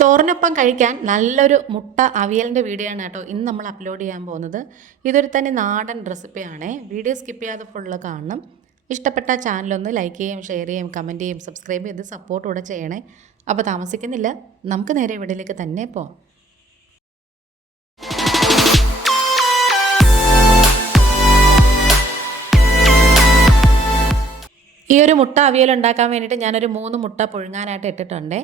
ചോറിനൊപ്പം കഴിക്കാൻ നല്ലൊരു മുട്ട അവിയലിൻ്റെ വീഡിയോ ആണ് കേട്ടോ ഇന്ന് നമ്മൾ അപ്ലോഡ് ചെയ്യാൻ പോകുന്നത്. ഇതൊരു തന്നെ നാടൻ റെസിപ്പിയാണ്. വീഡിയോ സ്കിപ്പ് ചെയ്യാതെ ഫുള്ള് കാണണം. ഇഷ്ടപ്പെട്ട ചാനലൊന്ന് ലൈക്ക് ചെയ്യുകയും ഷെയർ ചെയ്യുകയും കമൻറ്റ് ചെയ്യുകയും സബ്സ്ക്രൈബ് ചെയ്ത് സപ്പോർട്ട് കൂടെ ചെയ്യണേ. അപ്പോൾ താമസിക്കുന്നില്ല, നമുക്ക് നേരെ വീഡിയോയിലേക്ക് തന്നെ പോകാം. ഈ ഒരു മുട്ട അവിയൽ ഉണ്ടാക്കാൻ വേണ്ടിയിട്ട് ഞാനൊരു 3 മുട്ട പുഴുങ്ങാനായിട്ട് ഇട്ടിട്ടുണ്ട്.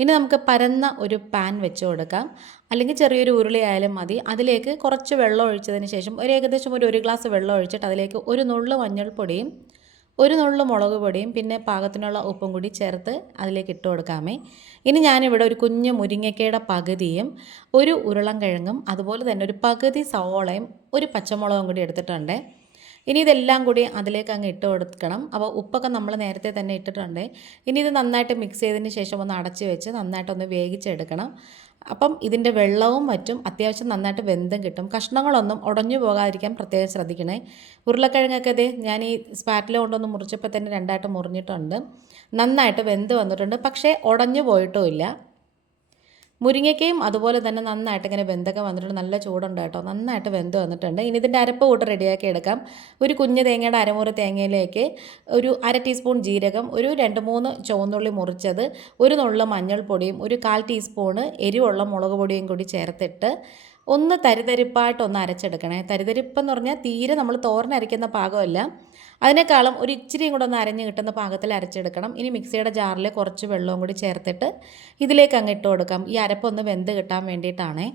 ഇനി നമുക്ക് പരന്ന ഒരു പാൻ വെച്ച് കൊടുക്കാം, അല്ലെങ്കിൽ ചെറിയൊരു ഉരുളി ആയാലും മതി. അതിലേക്ക് കുറച്ച് വെള്ളം ഒഴിച്ചതിന് ശേഷം ഏകദേശം ഒരു ഗ്ലാസ് വെള്ളം ഒഴിച്ചിട്ട് അതിലേക്ക് ഒരു നുള്ളു മഞ്ഞൾപ്പൊടിയും ഒരു നുള്ളു മുളക് പൊടിയും പിന്നെ പാകത്തിനുള്ള ഉപ്പും കൂടി ചേർത്ത് അതിലേക്ക് ഇട്ട് കൊടുക്കാമേ. ഇനി ഞാനിവിടെ ഒരു കുഞ്ഞ് മുരിങ്ങയ്ക്കയുടെ പകുതിയും ഒരു ഉരുളൻകിഴങ്ങും അതുപോലെ തന്നെ ഒരു പകുതി സവോളയും ഒരു പച്ചമുളകും കൂടി എടുത്തിട്ടുണ്ട്. ഇനി ഇതെല്ലാം കൂടി അതിലേക്ക് അങ്ങ് ഇട്ട് കൊടുക്കണം. അപ്പോൾ ഉപ്പൊക്കെ നമ്മൾ നേരത്തെ തന്നെ ഇട്ടിട്ടുണ്ട്. ഇനി ഇത് നന്നായിട്ട് മിക്സ് ചെയ്തതിന് ശേഷം ഒന്ന് അടച്ച് വെച്ച് നന്നായിട്ടൊന്ന് വേവിച്ചെടുക്കണം. അപ്പം ഇതിൻ്റെ വെള്ളവും മറ്റും അത്യാവശ്യം നന്നായിട്ട് വെന്തും കിട്ടും. കഷ്ണങ്ങളൊന്നും ഉടഞ്ഞു പോകാതിരിക്കാൻ പ്രത്യേകം ശ്രദ്ധിക്കണേ. ഉരുളക്കിഴങ്ങൊക്കെ ഇത് ഞാൻ ഈ സ്പാറ്റില കൊണ്ടൊന്ന് മുറിച്ചപ്പോൾ തന്നെ രണ്ടായിട്ട് മുറിഞ്ഞിട്ടുണ്ട്. നന്നായിട്ട് വെന്ത് വന്നിട്ടുണ്ട്, പക്ഷേ ഉടഞ്ഞു പോയിട്ടുമില്ല. മുരിങ്ങയ്ക്കയും അതുപോലെ തന്നെ നന്നായിട്ട് ഇങ്ങനെ വെന്തൊക്കെ വന്നിട്ടുണ്ട്. നല്ല ചൂടുണ്ട് കേട്ടോ, നന്നായിട്ട് വെന്ത് വന്നിട്ടുണ്ട്. ഇനി ഇതിൻ്റെ അരപ്പ് കൂട്ട് റെഡിയാക്കി എടുക്കാം. ഒരു കുഞ്ഞ് തേങ്ങയുടെ അരമുറി തേങ്ങയിലേക്ക് ഒരു 1/2 ടീസ്പൂൺ ജീരകം, ഒരു 2-3 ചുവന്നുള്ളി മുറിച്ചത്, ഒരു നുള്ളു മഞ്ഞൾപ്പൊടിയും ഒരു 1/4 ടീസ്പൂണ് എരിവുള്ള മുളക് പൊടിയും കൂടി ചേർത്തിട്ട് ഒന്ന് തരിതരിപ്പായിട്ടൊന്ന് അരച്ചെടുക്കണേ. തരിതരിപ്പെന്ന് പറഞ്ഞാൽ തീരെ നമ്മൾ തോരൻ അരയ്ക്കുന്ന പാകമല്ല, അതിനേക്കാളും ഒരു ഇച്ചിരിയും കൂടെ ഒന്ന് അരഞ്ഞ് കിട്ടുന്ന പാകത്തിൽ അരച്ചെടുക്കണം. ഇനി മിക്സിയുടെ ജാറിൽ കുറച്ച് വെള്ളവും കൂടി ചേർത്തിട്ട് ഇതിലേക്ക് അങ്ങ് ഇട്ട് കൊടുക്കാം. ഈ അരപ്പൊന്ന് വെന്ത് കിട്ടാൻ വേണ്ടിയിട്ടാണേ.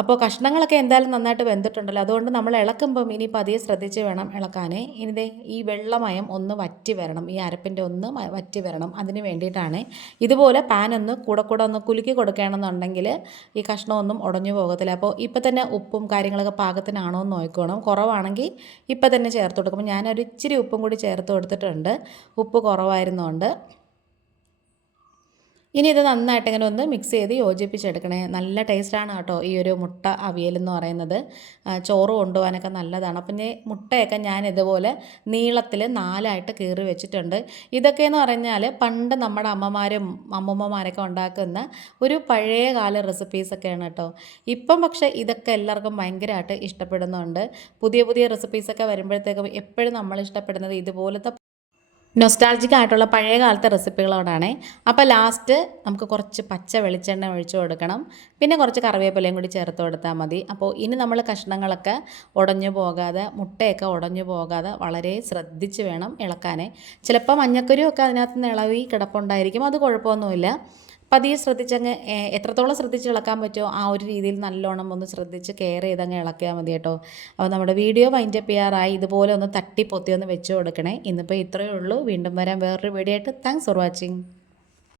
അപ്പോൾ കഷ്ണങ്ങളൊക്കെ എന്തായാലും നന്നായിട്ട് വെന്തിട്ടുണ്ടല്ലോ, അതുകൊണ്ട് നമ്മൾ ഇളക്കുമ്പം ഇനി പതിയെ ശ്രദ്ധിച്ച് വേണം ഇളക്കാനേ. ഇനി ഈ വെള്ളമയം ഒന്ന് വറ്റി വരണം, ഈ അരപ്പിൻ്റെ ഒന്ന് വറ്റി വരണം. അതിന് വേണ്ടിയിട്ടാണ്. ഇതുപോലെ പാൻ ഒന്ന് കൂടെ ഒന്ന് കുലുക്കി കൊടുക്കുകയാണെന്നുണ്ടെങ്കിൽ ഈ കഷ്ണമൊന്നും ഉടഞ്ഞു പോകത്തില്ല. അപ്പോൾ ഇപ്പം തന്നെ ഉപ്പും കാര്യങ്ങളൊക്കെ പാകത്തിനാണോ എന്ന് നോക്കണം. കുറവാണെങ്കിൽ ഇപ്പം തന്നെ ചേർത്ത് കൊടുക്കും. ഞാനൊരു ഇച്ചിരി ഉപ്പും കൂടി ചേർത്ത് കൊടുത്തിട്ടുണ്ട്, ഉപ്പ് കുറവായിരുന്നുകൊണ്ട്. ഇനി ഇത് നന്നായിട്ട് ഇങ്ങനെ ഒന്ന് മിക്സ് ചെയ്ത് യോജിപ്പിച്ചെടുക്കണേ. നല്ല ടേസ്റ്റാണ് കേട്ടോ ഈ ഒരു മുട്ട അവിയൽ എന്ന് പറയുന്നത്. ചോറ് കൊണ്ടുപോകാനൊക്കെ നല്ലതാണ്. അപ്പം മുട്ടയൊക്കെ ഞാൻ ഇതുപോലെ നീളത്തിൽ 4ആയിട്ട് കീറി വെച്ചിട്ടുണ്ട്. ഇതൊക്കെയെന്ന് പറഞ്ഞാൽ പണ്ട് നമ്മുടെ അമ്മമാരും അമ്മൂമ്മമാരൊക്കെ ഉണ്ടാക്കുന്ന ഒരു പഴയ കാല റെസിപ്പീസൊക്കെയാണ് കേട്ടോ. ഇപ്പം പക്ഷേ ഇതൊക്കെ എല്ലാവർക്കും ഭയങ്കരമായിട്ട് ഇഷ്ടപ്പെടുന്നുണ്ട്. പുതിയ റെസിപ്പീസൊക്കെ വരുമ്പോഴത്തേക്കും എപ്പോഴും നമ്മൾ ഇഷ്ടപ്പെടുന്നത് ഇതുപോലത്തെ നൊസ്റ്റാൾജിക് ആയിട്ടുള്ള പഴയ കാലത്തെ റെസിപ്പികളോടാണ്. അപ്പോൾ ലാസ്റ്റ് നമുക്ക് കുറച്ച് പച്ച വെളിച്ചെണ്ണ ഒഴിച്ചു കൊടുക്കണം, പിന്നെ കുറച്ച് കറിവേപ്പിലയും കൂടി ചേർത്ത് കൊടുത്താൽ മതി. അപ്പോൾ ഇനി നമ്മൾ കഷ്ണങ്ങളൊക്കെ ഉടഞ്ഞു പോകാതെ, മുട്ടയൊക്കെ ഉടഞ്ഞു പോകാതെ വളരെ ശ്രദ്ധിച്ച് വേണം ഇളക്കാനേ. ചിലപ്പോൾ മഞ്ഞക്കുരുവൊക്കെ അതിനകത്ത് നിന്ന് ഇളവി കിടപ്പുണ്ടായിരിക്കും, അത് കുഴപ്പമൊന്നുമില്ല. പതിയെ ശ്രദ്ധിച്ചങ്ങ് എത്രത്തോളം ശ്രദ്ധിച്ച് ഇളക്കാൻ പറ്റുമോ ആ ഒരു രീതിയിൽ നല്ലോണം ഒന്ന് ശ്രദ്ധിച്ച് കെയർ ചെയ്തങ്ങ് ഇളക്കിയാൽ മതി കേട്ടോ. അപ്പോൾ നമ്മുടെ വീഡിയോ വൈൻഡപ്പ് ചെയ്യാറായി. ഇതുപോലെ ഒന്ന് തട്ടി പൊത്തി ഒന്ന് വെച്ച് കൊടുക്കണേ. ഇന്നിപ്പോൾ ഇത്രയേ ഉള്ളൂ. വീണ്ടും വരാം വേറൊരു വീഡിയോ ആയിട്ട്. Thanks for watching.